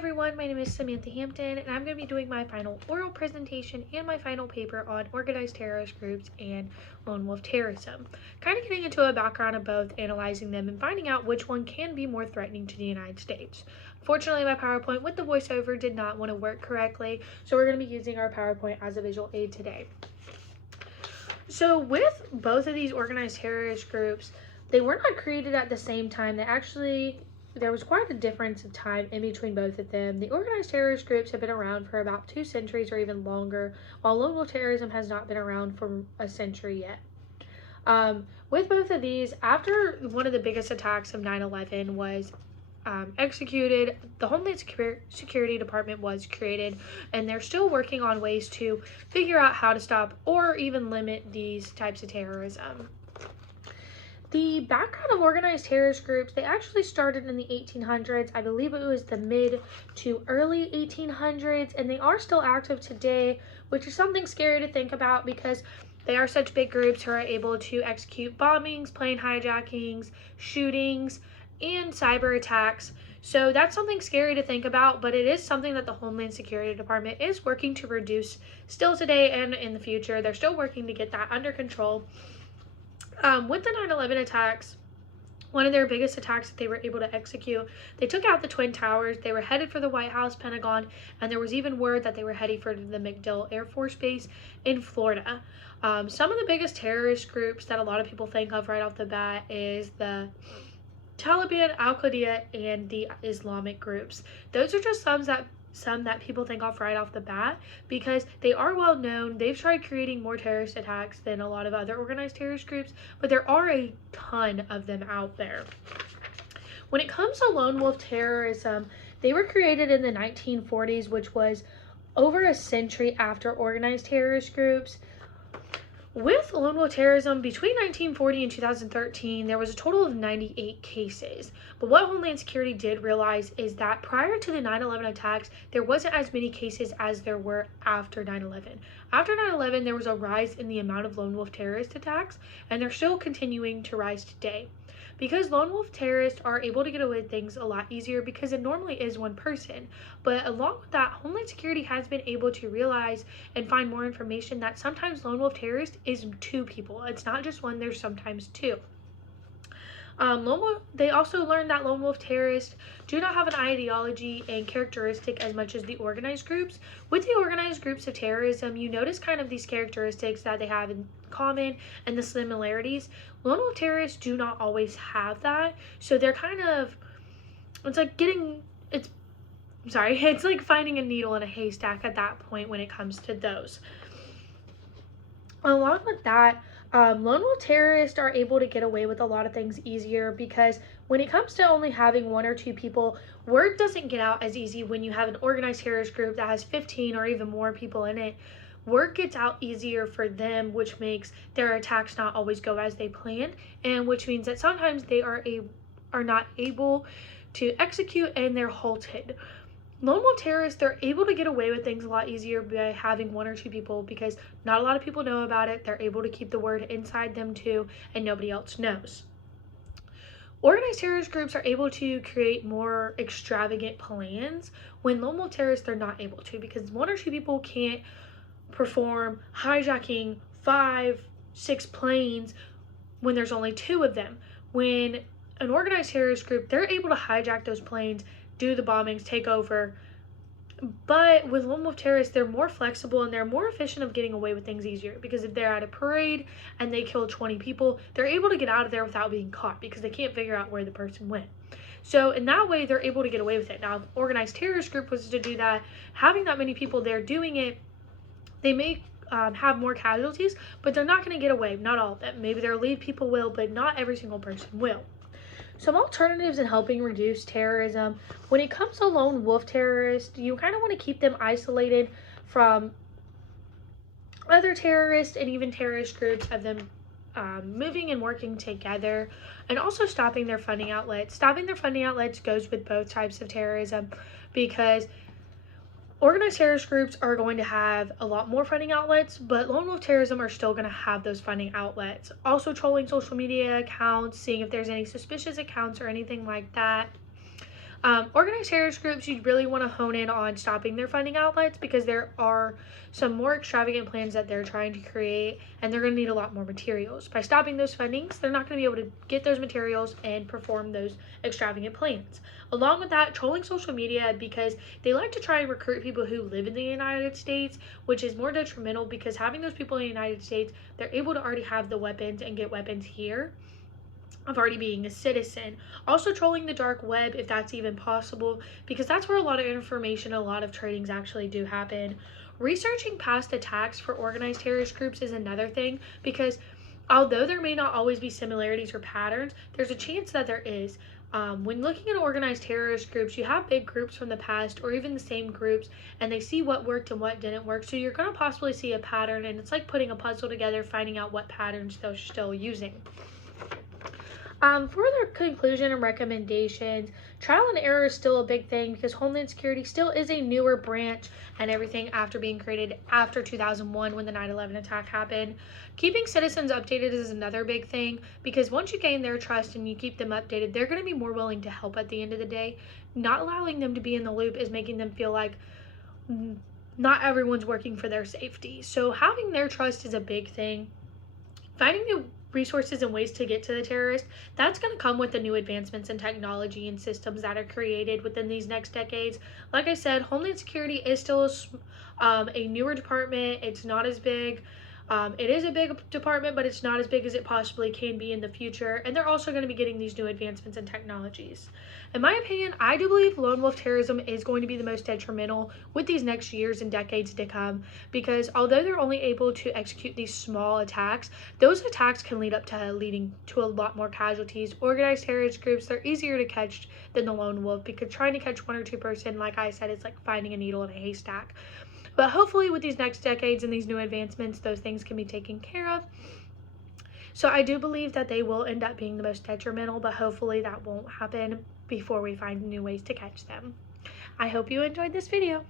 everyone, my name is Samantha Hampton, and I'm going to be doing my final oral presentation and my final paper on organized terrorist groups and lone wolf terrorism. Kind of getting into a background of both, analyzing them, and finding out which one can be more threatening to the United States. Fortunately, my PowerPoint with the voiceover did not want to work correctly, so we're going to be using our PowerPoint as a visual aid today. So with both of these organized terrorist groups, they were not created at the same time. There was quite a difference of time in between both of them. The organized terrorist groups have been around for about 2 centuries or even longer, while lone wolf terrorism has not been around for a century yet. With both of these, after one of the biggest attacks of 9/11 was executed, the Homeland Security Department was created, and they're still working on ways to figure out how to stop or even limit these types of terrorism. The background of organized terrorist groups, they actually started in the 1800s. I believe it was the mid to early 1800s, and they are still active today, which is something scary to think about because they are such big groups who are able to execute bombings, plane hijackings, shootings, and cyber attacks. So that's something scary to think about, but it is something that the Homeland Security Department is working to reduce still today and in the future. They're still working to get that under control. With the 9/11 attacks, one of their biggest attacks that they were able to execute, they took out the Twin Towers. They were headed for the White House, Pentagon, and there was even word that they were heading for the MacDill Air Force Base in Florida. Some of the biggest terrorist groups that a lot of people think of right off the bat is the Taliban, Al-Qaeda, and the Islamic groups. Those are just some that people think of right off the bat because they are well known. They've tried creating more terrorist attacks than a lot of other organized terrorist groups, but there are a ton of them out there. When it comes to lone wolf terrorism, they were created in the 1940s, which was over a century after organized terrorist groups. With lone wolf terrorism, between 1940 and 2013, there was a total of 98 cases. But what Homeland Security did realize is that prior to the 9/11 attacks, there wasn't as many cases as there were after 9/11. After 9/11, there was a rise in the amount of lone wolf terrorist attacks, and they're still continuing to rise today. Because lone wolf terrorists are able to get away with things a lot easier because it normally is one person. But along with that, Homeland Security has been able to realize and find more information that sometimes lone wolf terrorist is 2 people. It's not just one, there's sometimes 2. They also learned that lone wolf terrorists do not have an ideology and characteristic as much as the organized groups. With the organized groups of terrorism, you notice kind of these characteristics that they have in common and the similarities. Lone wolf terrorists do not always have that, so they're kind of, it's like finding a needle in a haystack at that point when it comes to those. Along with that, lone wolf terrorists are able to get away with a lot of things easier because when it comes to only having 1 or 2 people, word doesn't get out as easy when you have an organized terrorist group that has 15 or even more people in it. Word gets out easier for them, which makes their attacks not always go as they planned, and which means that sometimes they are not able to execute and they're halted. Lone wolf terrorists, they're able to get away with things a lot easier by having 1 or 2 people because not a lot of people know about it. They're able to keep the word inside them too, and nobody else knows. Organized terrorist groups are able to create more extravagant plans when lone wolf terrorists, they're not able to because 1 or 2 people can't perform hijacking 5, 6 planes when there's only 2 of them. When an organized terrorist group, they're able to hijack those planes, do the bombings, take over. But with lone wolf terrorists, they're more flexible and they're more efficient of getting away with things easier because if they're at a parade and they kill 20 people, they're able to get out of there without being caught because they can't figure out where the person went. So in that way, they're able to get away with it. Now, if an organized terrorist group was to do that, having that many people there doing it, they may have more casualties, but they're not going to get away. Not all of them. Maybe their lead people will, but not every single person will. Some alternatives in helping reduce terrorism. When it comes to lone wolf terrorists, you kind of want to keep them isolated from other terrorists and even terrorist groups of them moving and working together, and also stopping their funding outlets. Stopping their funding outlets goes with both types of terrorism because organized terrorist groups are going to have a lot more funding outlets, but lone wolf terrorism are still going to have those funding outlets. Also trolling social media accounts, seeing if there's any suspicious accounts or anything like that. Organized terrorist groups, you really want to hone in on stopping their funding outlets because there are some more extravagant plans that they're trying to create, and they're going to need a lot more materials. By stopping those fundings, they're not going to be able to get those materials and perform those extravagant plans. Along with that, trolling social media because they like to try and recruit people who live in the United States, which is more detrimental because having those people in the United States, they're able to already have the weapons and get weapons here of already being a citizen. Also trolling the dark web if that's even possible, because that's where a lot of information, a lot of tradings actually do happen. Researching past attacks for organized terrorist groups is another thing, because although there may not always be similarities or patterns, there's a chance that there is. When looking at organized terrorist groups, you have big groups from the past or even the same groups, and they see what worked and what didn't work. So you're going to possibly see a pattern, and it's like putting a puzzle together, finding out what patterns they're still using. For their conclusion and recommendations, trial and error is still a big thing because Homeland Security still is a newer branch and everything after being created after 2001 when the 9/11 attack happened. Keeping citizens updated is another big thing because once you gain their trust and you keep them updated, they're going to be more willing to help at the end of the day. Not allowing them to be in the loop is making them feel like not everyone's working for their safety. So having their trust is a big thing. Finding new resources and ways to get to the terrorist, that's going to come with the new advancements in technology and systems that are created within these next decades. Like I said, Homeland Security is still a newer department. It's not as big. It is a big department, but it's not as big as it possibly can be in the future. And they're also going to be getting these new advancements in technologies. In my opinion, I do believe lone wolf terrorism is going to be the most detrimental with these next years and decades to come, because although they're only able to execute these small attacks, those attacks can lead up to leading to a lot more casualties. Organized terrorist groups, they're easier to catch than the lone wolf because trying to catch one or two person, like I said, it's like finding a needle in a haystack. But hopefully with these next decades and these new advancements, those things can be taken care of. So I do believe that they will end up being the most detrimental, but hopefully that won't happen before we find new ways to catch them. I hope you enjoyed this video.